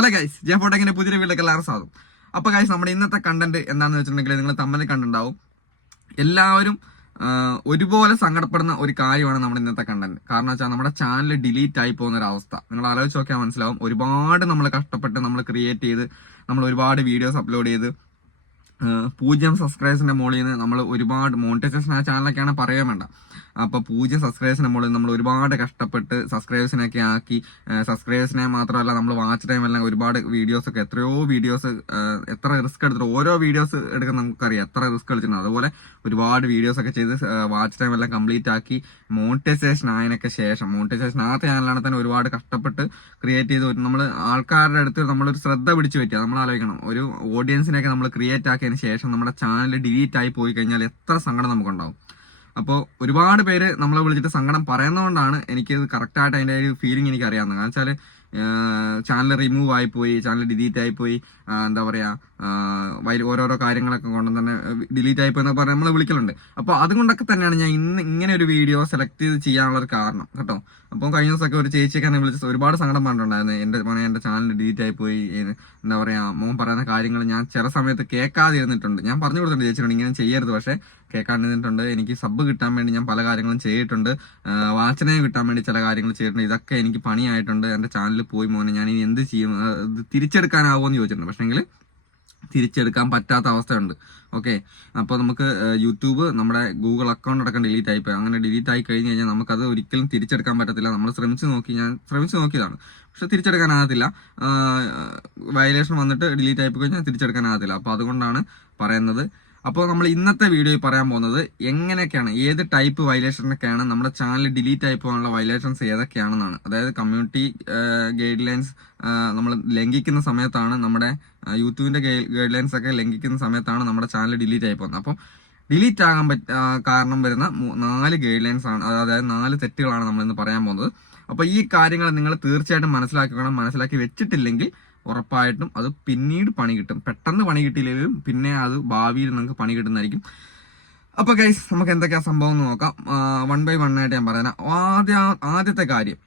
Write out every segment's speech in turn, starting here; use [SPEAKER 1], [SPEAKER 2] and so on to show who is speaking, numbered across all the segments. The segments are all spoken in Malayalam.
[SPEAKER 1] ഹലോ ഗൈസ് ജെ ഫോട്ടോക്കിന്റെ പുതിയ വീട്ടിലേക്ക് എല്ലാവരും സ്വാഗതം. അപ്പോൾ ഗൈസ് നമ്മുടെ ഇന്നത്തെ കണ്ടന്റ് എന്താണെന്ന് വെച്ചിട്ടുണ്ടെങ്കിൽ നിങ്ങൾ തമ്മിൽ കണ്ടുണ്ടാവും എല്ലാവരും ഒരുപോലെ സങ്കടപ്പെടുന്ന ഒരു കാര്യമാണ് നമ്മുടെ ഇന്നത്തെ കണ്ടന്റ് കാരണം വെച്ചാൽ നമ്മുടെ ചാനൽ ഡിലീറ്റ് ആയി പോകുന്ന ഒരു അവസ്ഥ. നിങ്ങൾ ആലോചിച്ച് നോക്കിയാൽ മനസ്സിലാവും. ഒരുപാട് നമ്മൾ കഷ്ടപ്പെട്ട് നമ്മൾ ക്രിയേറ്റ് ചെയ്ത് നമ്മൾ ഒരുപാട് വീഡിയോസ് അപ്ലോഡ് ചെയ്ത് പൂജ്യം സബ്സ്ക്രൈബേഴ്സിന്റെ മുകളിൽ നിന്ന് നമ്മൾ ഒരുപാട് മോണിറ്റൈസേഷൻ ആ ചാനലൊക്കെയാണ് പറയാൻ വേണ്ട. അപ്പൊ പൂജ്യം സബ്സ്ക്രൈബേഴ്സിന്റെ മുകളിൽ നമ്മൾ ഒരുപാട് കഷ്ടപ്പെട്ട് സബ്സ്ക്രൈബേഴ്സിനൊക്കെ ആക്കി സബ്സ്ക്രൈബേഴ്സിനെ മാത്രമല്ല നമ്മൾ വാച്ച് ടൈം എല്ലാം ഒരുപാട് വീഡിയോസ് ഒക്കെ എത്രയോ വീഡിയോസ് എത്ര റിസ്ക് എടുത്തിട്ട് ഓരോ വീഡിയോസ് എടുക്കാൻ നമുക്കറിയാം. എത്ര റിസ്ക് എടുത്തിട്ടുണ്ട്. അതുപോലെ ഒരുപാട് വീഡിയോസ് ഒക്കെ ചെയ്ത് വാച്ച് ടൈം എല്ലാം കംപ്ലീറ്റ് ആക്കി മോണിറ്റൈസേഷൻ ആയതിനൊക്കെ ശേഷം മോണിറ്റൈസേഷൻ ആ ചാനലാണ് തന്നെ ഒരുപാട് കഷ്ടപ്പെട്ട് ക്രിയേറ്റ് ചെയ്ത് നമ്മൾ ആൾക്കാരുടെ അടുത്ത് നമ്മളൊരു ശ്രദ്ധ പിടിച്ചു പറ്റുക നമ്മൾ ആലോചിക്കണം ഒരു ഓഡിയൻസിനെയൊക്കെ നമ്മൾ ക്രിയേറ്റ് ആക്കിയതിന് ശേഷം നമ്മുടെ ചാനൽ ഡിലീറ്റ് ആയി പോയി കഴിഞ്ഞാൽ എത്ര സങ്കടം നമുക്കുണ്ടാവും. അപ്പോൾ ഒരുപാട് പേര് നമ്മളെ വിളിച്ചിട്ട് സങ്കടം പറയുന്നതുകൊണ്ടാണ് എനിക്ക് ഇത് കറക്റ്റായിട്ട് അതിന്റെ ഒരു ഫീലിംഗ് എനിക്ക് അറിയാവുന്നത് കാരണം വെച്ചാൽ ചാനൽ റിമൂവ് ആയിപ്പോയി പോയി ചാനൽ ഡിലീറ്റ് ആയിപ്പോയി. പോയി എന്താ പറയാ വൈ- ഓരോരോ കാര്യങ്ങളൊക്കെ കൊണ്ട് തന്നെ ഡിലീറ്റ് ആയി പോയി എന്നൊക്കെ പറഞ്ഞ് നമ്മൾ വിളിക്കലുണ്ട്. അപ്പോൾ അതുകൊണ്ടൊക്കെ തന്നെയാണ് ഞാൻ ഇന്ന് ഇങ്ങനെ ഒരു വീഡിയോ സെലക്ട് ചെയ്ത് ചെയ്യാനുള്ള ഒരു കാരണം കേട്ടോ. അപ്പോൾ കഴിഞ്ഞ ദിവസമൊക്കെ ഒരു ചേച്ചിയൊക്കെ എന്നെ വിളിച്ച് ഒരുപാട് സങ്കടം പറഞ്ഞിട്ടുണ്ടായിരുന്നു. എന്റെ മോനെ എന്റെ ചാനൽ ഡിലീറ്റ് ആയിപ്പോയി. പോയി എന്താ പറയാ മോൻ പറയുന്ന കാര്യങ്ങൾ ഞാൻ ചില സമയത്ത് കേൾക്കാതിരുന്നിട്ടുണ്ട്. ഞാൻ പറഞ്ഞു കൊടുത്തിട്ടുണ്ട് ചേച്ചിയോട് ഇങ്ങനെ ചെയ്യരുത്. പക്ഷേ കേൾക്കാണ്ടിരുന്നിട്ടുണ്ട്. എനിക്ക് സബ് കിട്ടാൻ വേണ്ടി ഞാൻ പല കാര്യങ്ങളും ചെയ്തിട്ടുണ്ട്. വാച്ചനെ കിട്ടാൻ വേണ്ടി ചില കാര്യങ്ങൾ ചെയ്തിട്ടുണ്ട്. ഇതൊക്കെ എനിക്ക് പണിയായിട്ടുണ്ട്. എന്റെ ചാനലിൽ പോയി മോനെ ഞാൻ ഇനി എന്ത് ചെയ്യും? ഇത് തിരിച്ചെടുക്കാനാവുമോ എന്ന് ചോദിച്ചിട്ടുണ്ട്. പക്ഷേങ്കിൽ തിരിച്ചെടുക്കാൻ പറ്റാത്ത അവസ്ഥയുണ്ട്. ഓക്കെ. അപ്പോൾ നമുക്ക് യൂട്യൂബ് നമ്മുടെ ഗൂഗിൾ അക്കൗണ്ട് അടക്കം ഡിലീറ്റ് ആയിപ്പോയി അങ്ങനെ ഡിലീറ്റ് ആയി കഴിഞ്ഞ് കഴിഞ്ഞാൽ നമുക്കത് ഒരിക്കലും തിരിച്ചെടുക്കാൻ പറ്റത്തില്ല. നമ്മൾ ശ്രമിച്ച് നോക്കി ഞാൻ ശ്രമിച്ചു നോക്കിയതാണ്. പക്ഷെ തിരിച്ചെടുക്കാനാകത്തില്ല വയലേഷൻ വന്നിട്ട് ഡിലീറ്റ് ആയിപ്പോയി പോയി കഴിഞ്ഞാൽ തിരിച്ചെടുക്കാനാകത്തില്ല അപ്പോൾ അതുകൊണ്ടാണ് പറയുന്നത് അപ്പോൾ നമ്മൾ ഇന്നത്തെ വീഡിയോയിൽ പറയാൻ പോകുന്നത് എങ്ങനെയൊക്കെയാണ് ഏത് ടൈപ്പ് വയലേഷനൊക്കെയാണ് നമ്മുടെ ചാനൽ ഡിലീറ്റ് ആയി പോകാനുള്ള വയലേഷൻസ് ഏതൊക്കെയാണെന്നാണ്. അതായത് കമ്മ്യൂണിറ്റി ഗൈഡ് ലൈൻസ് നമ്മൾ ലംഘിക്കുന്ന സമയത്താണ് നമ്മുടെ യൂട്യൂബിന്റെ ഗൈഡ് ലൈൻസ് ഒക്കെ ലംഘിക്കുന്ന സമയത്താണ് നമ്മുടെ ചാനൽ ഡിലീറ്റ് ആയി പോകുന്നത്. അപ്പം ഡിലീറ്റ് ആകാൻ പറ്റ കാരണം വരുന്ന നാല് ഗൈഡ് ലൈൻസ് ആണ് അതായത് നാല് തെറ്റുകളാണ് നമ്മൾ ഇന്ന് പറയാൻ പോകുന്നത്. അപ്പോൾ ഈ കാര്യങ്ങൾ നിങ്ങൾ തീർച്ചയായിട്ടും മനസ്സിലാക്കണം മനസ്സിലാക്കി വെച്ചിട്ടില്ലെങ്കിൽ ഉറപ്പായിട്ടും അത് പിന്നീട് പണി കിട്ടും. പെട്ടെന്ന് പണി കിട്ടിയില്ലെങ്കിലും പിന്നെ അത് ഭാവിയിൽ നിങ്ങൾക്ക് പണി കിട്ടുന്നതായിരിക്കും. അപ്പൊ ഗൈസ് നമുക്ക് എന്തൊക്കെയാ സംഭവം എന്ന് നോക്കാം. വൺ ബൈ വൺ ആയിട്ട് ഞാൻ പറയാം ആദ്യ ആദ്യത്തെ കാര്യം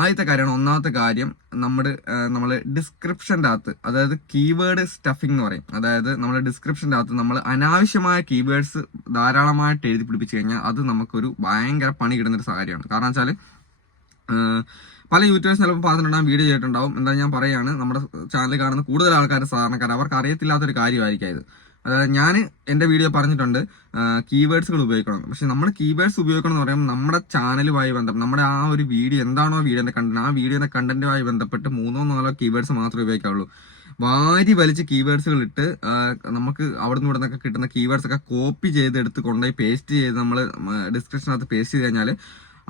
[SPEAKER 1] ആദ്യത്തെ കാര്യമാണ് ഒന്നാമത്തെ കാര്യം നമ്മുടെ നമ്മൾ ഡിസ്ക്രിപ്ഷന്റെ അകത്ത് അതായത് കീവേഡ് സ്റ്റഫിംഗ് എന്ന് പറയും. അതായത് നമ്മുടെ ഡിസ്ക്രിപ്ഷന്റെ അകത്ത് നമ്മൾ അനാവശ്യമായ കീവേഡ്സ് ധാരാളമായിട്ട് എഴുതി പിടിപ്പിച്ച് കഴിഞ്ഞാൽ അത് നമുക്കൊരു ഭയങ്കര പണി കിടുന്നൊരു ഒരു കാര്യമാണ്. കാരണം വെച്ചാൽ പല യൂട്യൂബേഴ്സ് ചിലപ്പോൾ പറഞ്ഞിട്ടുണ്ടാകും വീഡിയോ ചെയ്തിട്ടുണ്ടാവും. എന്താ ഞാൻ പറയുകയാണ് നമ്മുടെ ചാനൽ കാണുന്ന കൂടുതൽ ആൾക്കാർ സാധാരണക്കാർ അവർക്ക് അറിയത്തില്ലാത്തൊരു കാര്യമായിരിക്കും ഇത് അതായത് ഞാൻ എന്റെ വീഡിയോ പറഞ്ഞിട്ടുണ്ട് കീവേഡ്സുകൾ ഉപയോഗിക്കണം. പക്ഷെ നമ്മൾ കീവേഡ്സ് ഉപയോഗിക്കണം എന്ന് പറയുമ്പോൾ നമ്മുടെ ചാനലുമായി ബന്ധപ്പെട്ട് നമ്മുടെ ആ ഒരു വീഡിയോ എന്താണോ വീഡിയോന്റെ കണ്ടന്റ് ആ വീഡിയോന്റെ കണ്ടന്റുമായി ബന്ധപ്പെട്ട് മൂന്നോ നാലോ കീവേഡ്സ് മാത്രമേ ഉപയോഗിക്കാവുള്ളൂ. വാരി വലിച്ച് കീവേഡ്സുകൾ ഇട്ട് നമുക്ക് അവിടെ നിന്ന് ഇവിടെ നിന്നൊക്കെ കിട്ടുന്ന കീവേഡ്സ് ഒക്കെ കോപ്പി ചെയ്ത് എടുത്ത് കൊണ്ടുപോയി പേസ്റ്റ് ചെയ്ത് നമ്മൾ ഡിസ്ക്രിപ്ഷനകത്ത് പേസ്റ്റ് ചെയ്ത് കഴിഞ്ഞാൽ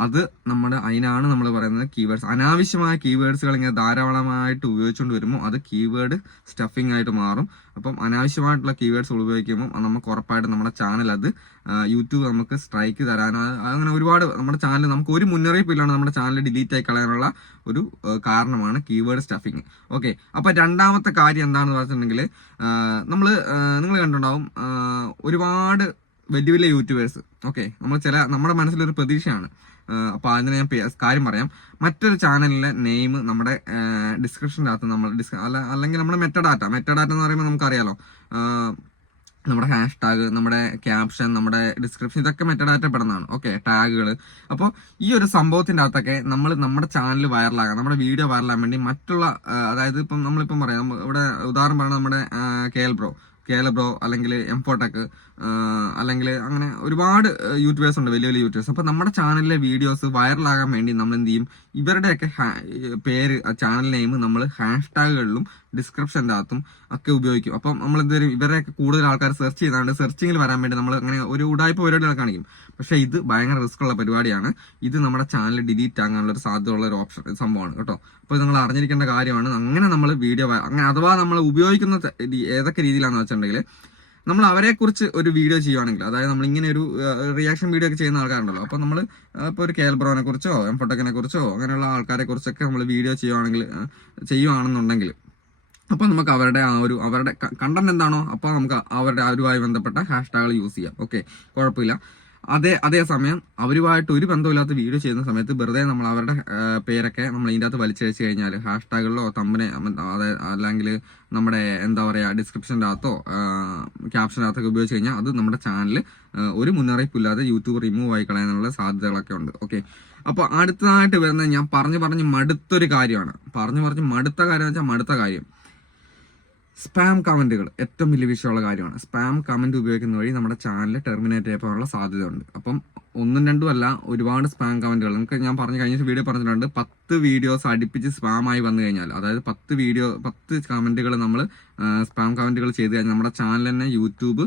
[SPEAKER 1] അത് നമ്മുടെ അതിനാണ് നമ്മൾ പറയുന്നത് കീവേഡ്സ് അനാവശ്യമായ കീവേഡ്സുകൾ ഇങ്ങനെ ധാരാളമായിട്ട് ഉപയോഗിച്ചുകൊണ്ട് വരുമ്പോൾ അത് കീവേഡ് സ്റ്റഫിംഗ് ആയിട്ട് മാറും. അപ്പം അനാവശ്യമായിട്ടുള്ള കീവേഡ്സ് ഉപയോഗിക്കുമ്പോൾ നമുക്ക് ഉറപ്പായിട്ടും നമ്മുടെ ചാനൽ അത് യൂട്യൂബ് നമുക്ക് സ്ട്രൈക്ക് തരാനോ അങ്ങനെ ഒരുപാട് നമ്മുടെ ചാനൽ നമുക്ക് ഒരു മുന്നറിയിപ്പ് ഇല്ലാണ്ട് നമ്മുടെ ചാനൽ ഡിലീറ്റ് ആയി കളയാനുള്ള ഒരു കാരണമാണ് കീവേഡ് സ്റ്റഫിങ് ഓക്കെ അപ്പൊ രണ്ടാമത്തെ കാര്യം എന്താണെന്ന് പറഞ്ഞിട്ടുണ്ടെങ്കിൽ നമ്മൾ നിങ്ങൾ കണ്ടിട്ടുണ്ടാവും ഒരുപാട് വലിയ വലിയ യൂട്യൂബേഴ്സ് ഓക്കെ നമ്മൾ ചില നമ്മുടെ മനസ്സിലൊരു പ്രതീക്ഷയാണ്. ആഹ് അപ്പൊ അതിന് ഞാൻ കാര്യം പറയാം. മറ്റൊരു ചാനലിലെ നെയിം നമ്മുടെ ഡിസ്ക്രിപ്ഷന്റെ അകത്ത് നമ്മൾ ഡിസ് അല്ല അല്ലെങ്കിൽ നമ്മുടെ മെറ്റഡാറ്റ മെറ്റഡാറ്റ എന്ന് പറയുമ്പോൾ നമുക്കറിയാലോ. നമ്മുടെ ഹാഷ് ടാഗ് നമ്മുടെ ക്യാപ്ഷൻ നമ്മുടെ ഡിസ്ക്രിപ്ഷൻ ഇതൊക്കെ മെറ്റഡാറ്റ പെടുന്നതാണ്. ഓക്കെ ടാഗുകൾ അപ്പോൾ ഈ ഒരു സംഭവത്തിന്റെ അകത്തൊക്കെ നമ്മൾ നമ്മുടെ ചാനൽ വൈറലാകാൻ നമ്മുടെ വീഡിയോ വൈറലാകാൻ വേണ്ടി മറ്റുള്ള അതായത് ഇപ്പം നമ്മളിപ്പം പറയാം ഇവിടെ ഉദാഹരണം പറയുന്നത് നമ്മുടെ K L bro. K L bro അല്ലെങ്കിൽ എംഫോടെക് അല്ലെങ്കിൽ അങ്ങനെ ഒരുപാട് യൂട്യൂബേഴ്സ് ഉണ്ട് വലിയ വലിയ യൂട്യൂബേഴ്സ് അപ്പോൾ നമ്മുടെ ചാനലിലെ വീഡിയോസ് വൈറലാകാൻ വേണ്ടി നമ്മൾ എന്ത് ചെയ്യും? ഇവരുടെയൊക്കെ പേര് ചാനൽ നെയിം നമ്മൾ ഹാഷ് ടാഗുകളിലും ഡിസ്ക്രിപ്ഷന്റെ അകത്തും ഒക്കെ ഉപയോഗിക്കും. അപ്പം നമ്മൾ എന്തൊരു ഇവരെയൊക്കെ കൂടുതൽ ആൾക്കാർ സെർച്ച് ചെയ്താണ്ട് സെർച്ചിങ്ങിൽ വരാൻ വേണ്ടി നമ്മൾ അങ്ങനെ ഒരു ഉടായ്പ പരിപാടികൾ കാണിക്കും. പക്ഷേ ഇത് ഭയങ്കര റിസ്ക് ഉള്ള പരിപാടിയാണ്. ഇത് നമ്മുടെ ചാനൽ ഡിലീറ്റ് ആകാനുള്ള ഒരു സാധ്യതയുള്ള ഒരു ഓപ്ഷൻ സംഭവമാണ് കേട്ടോ. അപ്പോൾ നിങ്ങൾ അറിഞ്ഞിരിക്കേണ്ട കാര്യമാണ്. അങ്ങനെ നമ്മൾ വീഡിയോ അങ്ങനെ അഥവാ നമ്മൾ ഉപയോഗിക്കുന്ന ഏതൊക്കെ രീതിയിലാണെന്ന് വെച്ചിട്ടുണ്ടെങ്കിൽ നമ്മൾ അവരെ കുറിച്ച് ഒരു വീഡിയോ ചെയ്യുവാണെങ്കിൽ അതായത് നമ്മൾ ഇങ്ങനെ ഒരു റിയാക്ഷൻ വീഡിയോ ഒക്കെ ചെയ്യുന്ന ആൾക്കാരുണ്ടല്ലോ. അപ്പോൾ നമ്മൾ ഇപ്പോൾ ഒരു കേൽബ്രോനെ കുറിച്ചോ എം എംഫോട്ടക്കിനെ കുറിച്ചോ അങ്ങനെയുള്ള ആൾക്കാരെ കുറിച്ചൊക്കെ നമ്മൾ വീഡിയോ ചെയ്യുവാണെങ്കിൽ ചെയ്യുവാണെന്നുണ്ടെങ്കിൽ അപ്പോൾ നമുക്ക് അവരുടെ ആ ഒരു അവരുടെ കണ്ടന്റ് എന്താണോ അപ്പോൾ നമുക്ക് അവരുടെ അവരുമായി ബന്ധപ്പെട്ട ഹാഷ് ടാഗുകൾ യൂസ് ചെയ്യാം. ഓക്കെ കുഴപ്പമില്ല. അതേ അതേസമയം അവരുമായിട്ട് ഒരു ബന്ധമില്ലാത്ത വീഡിയോ ചെയ്യുന്ന സമയത്ത് വെറുതെ നമ്മൾ അവരുടെ പേരൊക്കെ നമ്മൾ ഇതിന്റെ അകത്ത് വലിച്ചഴിച്ച് കഴിഞ്ഞാൽ ഹാഷ്ടാഗുകളിലോ തമ്പനെ അതായത് അല്ലെങ്കിൽ നമ്മുടെ എന്താ പറയുക ഡിസ്ക്രിപ്ഷന്റെ അകത്തോ ക്യാപ്ഷന്റെ അകത്തൊക്കെ ഉപയോഗിച്ച് കഴിഞ്ഞാൽ അത് നമ്മുടെ ചാനൽ ഒരു മുന്നറിയിപ്പില്ലാതെ യൂട്യൂബ് റിമൂവ് ആയി കളയാനുള്ള സാധ്യതകളൊക്കെ ഉണ്ട്. ഓക്കെ അപ്പോൾ അടുത്തതായിട്ട് വരുന്നത് ഞാൻ പറഞ്ഞു പറഞ്ഞ് മടുത്തൊരു കാര്യമാണ്. പറഞ്ഞു പറഞ്ഞ് മടുത്ത കാര്യം വെച്ചാൽ മടുത്ത കാര്യം. സ്പാം കമന്റുകൾ ഏറ്റവും വലിയ വിഷയമുള്ള കാര്യമാണ്. സ്പാം കമന്റ് ഉപയോഗിക്കുന്ന വഴി നമ്മുടെ ചാനൽ ടെർമിനേറ്റ് ചെയ്യപ്പെടാനുള്ള സാധ്യതയുണ്ട്. അപ്പം ഒന്നും രണ്ടും അല്ല ഒരുപാട് സ്പാം കമന്റുകൾ നമുക്ക് ഞാൻ പറഞ്ഞു കഴിഞ്ഞ വീഡിയോ പറഞ്ഞിട്ടുണ്ട് പത്ത് വീഡിയോസ് അടുപ്പിച്ച് ആയി വന്നു കഴിഞ്ഞാൽ അതായത് പത്ത് വീഡിയോ പത്ത് കമന്റുകൾ നമ്മൾ സ്പാം കമന്റുകൾ ചെയ്ത് കഴിഞ്ഞാൽ നമ്മുടെ ചാനൽ തന്നെ യൂട്യൂബ്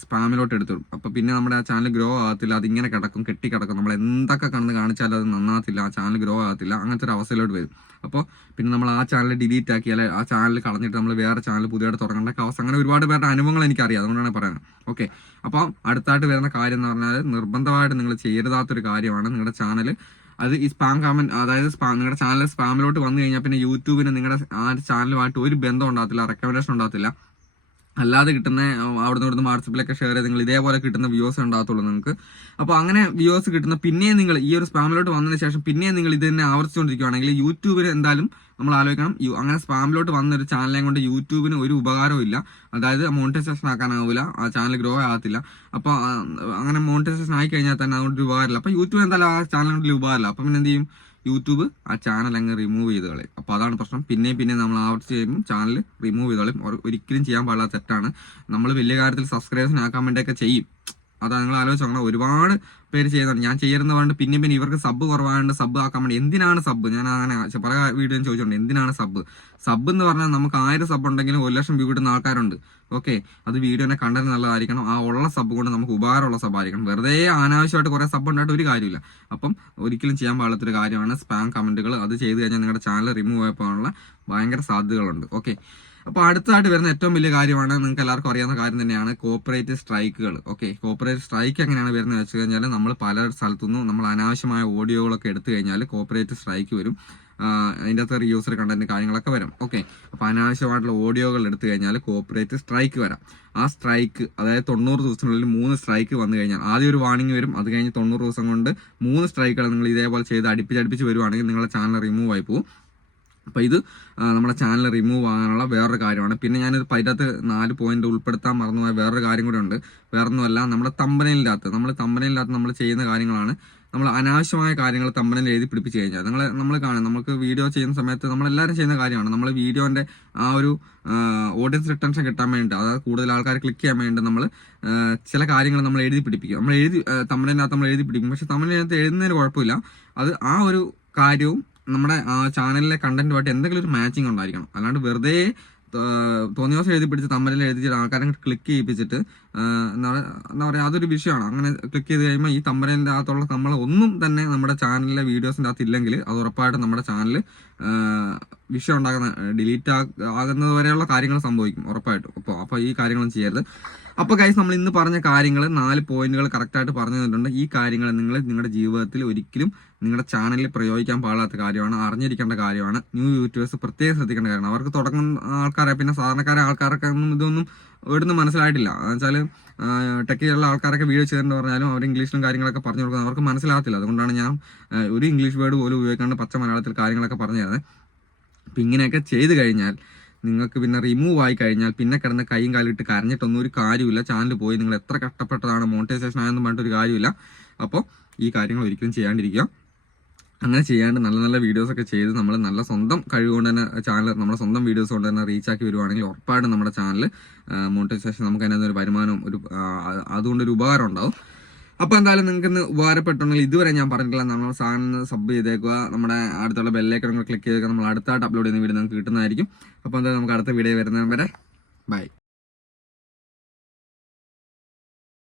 [SPEAKER 1] സ്പാമിലോട്ട് എടുത്തിടും അപ്പോൾ പിന്നെ നമ്മുടെ ആ ചാനൽ ഗ്രോ ആകത്തില്ല അതിങ്ങനെ കിടക്കും കെട്ടി കിടക്കും നമ്മൾ എന്തൊക്കെ കണ്ട് കാണിച്ചാലും അത് നന്നാകത്തില്ല ആ ചാനൽ ഗ്രോ ആകത്തില്ല അങ്ങനത്തെ ഒരു അവസ്ഥയിലോട്ട് വരും. അപ്പോൾ പിന്നെ നമ്മൾ ആ ചാനൽ ഡിലീറ്റ് ആക്കി ആക്കിയാൽ ആ ചാനൽ കളഞ്ഞിട്ട് നമ്മൾ വേറെ ചാനൽ പുതിയതായിട്ട് തുടങ്ങേണ്ട അവസ്ഥ. അങ്ങനെ ഒരുപാട് പേരുടെ അനുഭവങ്ങൾ എനിക്കറിയാം അതുകൊണ്ടാണ് പറയുന്നത്. ഓക്കെ. അപ്പോൾ അടുത്തായിട്ട് വരുന്ന കാര്യം എന്ന് പറഞ്ഞാൽ നിർബന്ധമായിട്ട് നിങ്ങൾ ചെയ്യരുതാത്തൊരു കാര്യമാണ് നിങ്ങളുടെ ചാനൽ അത് ഈ സ്പാം കമന്റ് അതായത് സ്പാം നിങ്ങളുടെ ചാനൽ സ്പാമിലോട്ട് വന്നു കഴിഞ്ഞാൽ പിന്നെ യൂട്യൂബിന് നിങ്ങളുടെ ആ ചാനലുമായിട്ട് ഒരു ബന്ധം ഉണ്ടാകത്തില്ല റെക്കമെൻഡേഷൻ ഉണ്ടാകത്തില്ല. അല്ലാതെ കിട്ടുന്ന അവിടുന്ന് ഇവിടുന്ന് വാട്സപ്പിലൊക്കെ ഷെയർ ചെയ്ത് നിങ്ങൾ ഇതേപോലെ കിട്ടുന്ന വ്യൂസ് ഉണ്ടാകത്തുള്ളൂ നിങ്ങൾക്ക്. അപ്പോൾ അങ്ങനെ വ്യൂസ് കിട്ടുന്ന പിന്നെയും നിങ്ങൾ ഈ ഒരു സ്പാമിലോട്ട് വന്നതിന് ശേഷം പിന്നെയും നിങ്ങൾ ഇത് തന്നെ ആവർത്തിച്ചുകൊണ്ടിരിക്കുകയാണെങ്കിൽ യൂട്യൂബിന് എന്തായാലും നമ്മൾ ആലോചിക്കണം. അങ്ങനെ സ്പാമിലോട്ട് വന്ന ഒരു ചാനലിനെ കൊണ്ട് യൂട്യൂബിന് ഒരു ഉപകാരവും ഇല്ല. അതായത് മോണിറ്റൈസേഷൻ ആക്കാനാവില്ല ആ ചാനൽ ഗ്രോ ആകത്തില്ല. അപ്പോൾ അങ്ങനെ മോണിറ്റൈസേഷൻ ആയി കഴിഞ്ഞാൽ തന്നെ അതുകൊണ്ട് ഉപകാരമില്ല. അപ്പോൾ യൂട്യൂബ് എന്തായാലും ആ ചാനൽ ഉപകാരമില്ല. അപ്പം പിന്നെ എന്ത് ചെയ്യും? യൂട്യൂബ് ആ ചാനൽ അങ്ങ് റിമൂവ് ചെയ്ത് കളയും അപ്പോൾ അതാണ് പ്രശ്നം. പിന്നെയും പിന്നെ നമ്മൾ ആവർത്തിച്ച് കഴിയുമ്പോൾ ചാനൽ റിമൂവ് ചെയ്ത് കളയും ഒരിക്കലും ചെയ്യാൻ പാടില്ലാത്ത തെറ്റാണ് നമ്മൾ വലിയ കാര്യത്തിൽ സബ്സ്ക്രൈബേഴ്സിനാക്കാൻ വേണ്ടിയൊക്കെ ചെയ്യും. അതാ നിങ്ങൾ ആലോചിച്ച് അങ്ങനെ ഒരുപാട് പേര് ചെയ്യുന്നുണ്ട് ഞാൻ ചെയ്യുന്ന പറഞ്ഞു പിന്നെ പിന്നെ ഇവർക്ക് സബ് കുറവായതുകൊണ്ട് സബ് ആക്കാൻ വേണ്ടി എന്തിനാണ് സബ് ഞാൻ അങ്ങനെ പല വീഡിയോയും ചോദിച്ചിട്ടുണ്ട് എന്തിനാണ് സബ് സബ് എന്ന് പറഞ്ഞാൽ നമുക്ക് ആയിരം സബ് ഉണ്ടെങ്കിലും ഒരു ലക്ഷം വ്യൂ ആൾക്കാരുണ്ട്. ഓക്കെ അത് വീഡിയോനെ കണ്ടന്റ് നല്ലതായിരിക്കണം. ആ ഉള്ള സബ് കൊണ്ട് നമുക്ക് ഉപകാരമുള്ള സബ് ആയിരിക്കണം. വെറുതെ അനാവശ്യമായിട്ട് കുറെ സബ് ഉണ്ടായിട്ട് ഒരു കാര്യമില്ല. അപ്പം ഒരിക്കലും ചെയ്യാൻ പാടാത്തൊരു കാര്യമാണ് സ്പാം കമന്റുകൾ അത് ചെയ്ത് കഴിഞ്ഞാൽ നിങ്ങളുടെ ചാനൽ റിമൂവ് ആയപ്പോഴുള്ള ഭയങ്കര സാധ്യതകളുണ്ട്. ഓക്കെ അപ്പോൾ അടുത്തതായിട്ട് വരുന്ന ഏറ്റവും വലിയ കാര്യമാണ് നിങ്ങൾക്ക് എല്ലാവർക്കും അറിയാവുന്ന കാര്യം തന്നെയാണ് കോപ്പറേറ്റ് സ്ട്രൈക്കുകൾ ഓക്കെ കോപ്പറേറ്റ് സ്ട്രൈക്ക് എങ്ങനെയാണ് വരുന്നത് വെച്ച് കഴിഞ്ഞാൽ നമ്മൾ പല സ്ഥലത്തുനിന്നും നമ്മൾ അനാവശ്യമായ ഓഡിയോകളൊക്കെ എടുത്തു കഴിഞ്ഞാൽ കോപ്പറേറ്റ് സ്ട്രൈക്ക് വരും. അതിന്റെ അകത്ത് റീയൂസർ കണ്ടന്റ് കാര്യങ്ങളൊക്കെ വരും. ഓക്കെ അപ്പോൾ അനാവശ്യമായിട്ടുള്ള ഓഡിയോകൾ എടുത്തു കഴിഞ്ഞാൽ കോപ്പറേറ്റ് സ്ട്രൈക്ക് വരാം. ആ സ്ട്രൈക്ക് അതായത് തൊണ്ണൂറ് ദിവസത്തിനുള്ളിൽ മൂന്ന് സ്ട്രൈക്ക് വന്നു കഴിഞ്ഞാൽ ആദ്യം ഒരു വാണിംഗ് വരും. അത് കഴിഞ്ഞ് തൊണ്ണൂറ് ദിവസം കൊണ്ട് മൂന്ന് സ്ട്രൈക്കുകൾ നിങ്ങൾ ഇതേപോലെ ചെയ്ത് അടുപ്പിച്ച് അടുപ്പിച്ച് വരുവാണെങ്കിൽ നിങ്ങളുടെ ചാനൽ റിമൂവ് ആയി പോകും അപ്പോൾ ഇത് നമ്മുടെ ചാനൽ റിമൂവ് ആകാനുള്ള വേറൊരു കാര്യമാണ്. പിന്നെ ഞാനിത് അതിനകത്ത് നാല് പോയിന്റ് ഉൾപ്പെടുത്താൻ മറന്നുപോയ വേറൊരു കാര്യം കൂടെ ഉണ്ട് വേറൊന്നുമല്ല നമ്മുടെ തമ്പനയിലകത്ത് നമ്മൾ തമ്പനയിലകത്ത് നമ്മൾ ചെയ്യുന്ന കാര്യങ്ങളാണ്. നമ്മൾ അനാവശ്യമായ കാര്യങ്ങൾ തമ്പനയിൽ എഴുതി പിടിപ്പിച്ച് കഴിഞ്ഞാൽ നിങ്ങൾ നമ്മൾ കാണാം നമുക്ക് വീഡിയോ ചെയ്യുന്ന സമയത്ത് നമ്മളെല്ലാവരും ചെയ്യുന്ന കാര്യമാണ്. നമ്മൾ വീഡിയോന്റെ ആ ഒരു ഓഡിയൻസ് റിട്ടൻഷൻ കിട്ടാൻ വേണ്ടി അതായത് കൂടുതൽ ആൾക്കാർ ക്ലിക്ക് ചെയ്യാൻ വേണ്ടി നമ്മൾ ചില കാര്യങ്ങൾ നമ്മൾ എഴുതി പിടിപ്പിക്കും. നമ്മൾ എഴുതി തമ്പനകത്ത് നമ്മൾ എഴുതി പിടിക്കും. പക്ഷെ തമിഴിനകത്ത് എഴുതുന്നതിന് കുഴപ്പമില്ല. അത് ആ ഒരു കാര്യവും നമ്മുടെ ആ ചാനലിലെ കണ്ടന്റുമായിട്ട് എന്തെങ്കിലും ഒരു മാച്ചിങ് ഉണ്ടായിരിക്കണം. അല്ലാണ്ട് വെറുതെ ഏർ, തോന്നിയ ദിവസം എഴുതി പിടിച്ച് തമ്മിൽ എഴുതിയിട്ട് ആൾക്കാരെ ക്ലിക്ക് ചെയ്യിപ്പിച്ചിട്ട് എന്താ പറയുക അതൊരു വിഷയമാണ്. അങ്ങനെ ക്ലിക്ക് ചെയ്ത് കഴിയുമ്പോൾ ഈ തമ്മലിന്റെ അകത്തുള്ള നമ്മൾ ഒന്നും തന്നെ നമ്മുടെ ചാനലിലെ വീഡിയോസിന്റെ അകത്ത് ഇല്ലെങ്കിൽ അത് ഉറപ്പായിട്ടും നമ്മുടെ ചാനൽ വിഷയം ഉണ്ടാകുന്ന ഡിലീറ്റ് ആകുന്നത് വരെയുള്ള കാര്യങ്ങൾ സംഭവിക്കും ഉറപ്പായിട്ടും. അപ്പോൾ അപ്പോൾ ഈ കാര്യങ്ങളും ചെയ്യരുത്. അപ്പോൾ ഗൈസ് നമ്മൾ ഇന്ന് പറഞ്ഞ കാര്യങ്ങൾ നാല് പോയിന്റുകൾ കറക്റ്റായിട്ട് പറഞ്ഞു തന്നിട്ടുണ്ട്. ഈ കാര്യങ്ങൾ നിങ്ങൾ നിങ്ങളുടെ ജീവിതത്തിൽ ഒരിക്കലും നിങ്ങളുടെ ചാനലിൽ പ്രയോഗിക്കാൻ പാടാത്ത കാര്യമാണ് അറിഞ്ഞിരിക്കേണ്ട കാര്യമാണ്. ന്യൂ യൂട്യൂബേഴ്സ് പ്രത്യേകം ശ്രദ്ധിക്കേണ്ട കാര്യമാണ്. അവർക്ക് തുടങ്ങുന്ന ആൾക്കാരെ പിന്നെ സാധാരണക്കാരെ ആൾക്കാരൊക്കെ ഒന്നും ഇതൊന്നും ഇവിടുന്ന് മനസ്സിലായിട്ടില്ല. എന്ന് വെച്ചാൽ ടെക്കിലുള്ള ആൾക്കാരൊക്കെ വീഡിയോ ചെയ്തെന്ന് പറഞ്ഞാലും അവർ ഇംഗ്ലീഷിലും കാര്യങ്ങളൊക്കെ പറഞ്ഞു കൊടുക്കുന്നത് അവർക്ക് മനസ്സിലാകത്തില്ല. അതുകൊണ്ടാണ് ഞാൻ ഒരു ഇംഗ്ലീഷ് വേർഡ് പോലും ഉപയോഗിക്കാണ്ട് പച്ച മലയാളത്തിൽ കാര്യങ്ങളൊക്കെ പറഞ്ഞു തരുന്നത് അപ്പം ഇങ്ങനെയൊക്കെ ചെയ്ത് കഴിഞ്ഞാൽ നിങ്ങൾക്ക് പിന്നെ റിമൂവ് ആയി കഴിഞ്ഞാൽ പിന്നെ കിടന്ന കൈയും കാലിട്ട് കരഞ്ഞിട്ടൊന്നും ഒരു കാര്യമില്ല ചാനൽ പോയി നിങ്ങൾ എത്ര കഷ്ടപ്പെട്ടതാണ് മോണിറ്റൈസേഷൻ ആയെന്നും പറഞ്ഞിട്ട് ഒരു കാര്യമില്ല അപ്പോൾ ഈ കാര്യങ്ങൾ ഒരിക്കലും ചെയ്യാണ്ടിരിക്കുക. അങ്ങനെ ചെയ്യാണ്ട് നല്ല നല്ല വീഡിയോസ് ഒക്കെ ചെയ്ത് നമ്മൾ നല്ല സ്വന്തം കഴിവുകൊണ്ട് തന്നെ ചാനൽ നമ്മുടെ സ്വന്തം വീഡിയോസ് കൊണ്ട് തന്നെ റീച്ച് ആക്കി വരുവാണെങ്കിൽ ഉറപ്പായിട്ടും നമ്മുടെ ചാനൽ മോണിറ്റൈസേഷൻ നമുക്ക് അതിനകത്ത് ഒരു വരുമാനം ഒരു അതുകൊണ്ടൊരു ഉപകാരം ഉണ്ടാവും. അപ്പോൾ എന്തായാലും നിങ്ങൾക്ക് ഇന്ന് ഉപകാരപ്പെട്ടുണ്ടെങ്കിൽ ഇതുവരെ ഞാൻ പറഞ്ഞിട്ടില്ല. നമ്മൾ സാധനം സബ് ചെയ്തേക്കുക. നമ്മുടെ അടുത്തുള്ള ബെല്ലേക്കൺ ക്ലിക്ക് ചെയ്തേക്കുക. നമ്മൾ അടുത്തായിട്ട് അപ്ലോഡ് ചെയ്യുന്ന വീഡിയോ നിങ്ങൾക്ക് കിട്ടുന്നതായിരിക്കും. അപ്പോൾ എന്തായാലും നമുക്ക് അടുത്ത വീഡിയോ വരുന്നതിന് വരെ ബൈ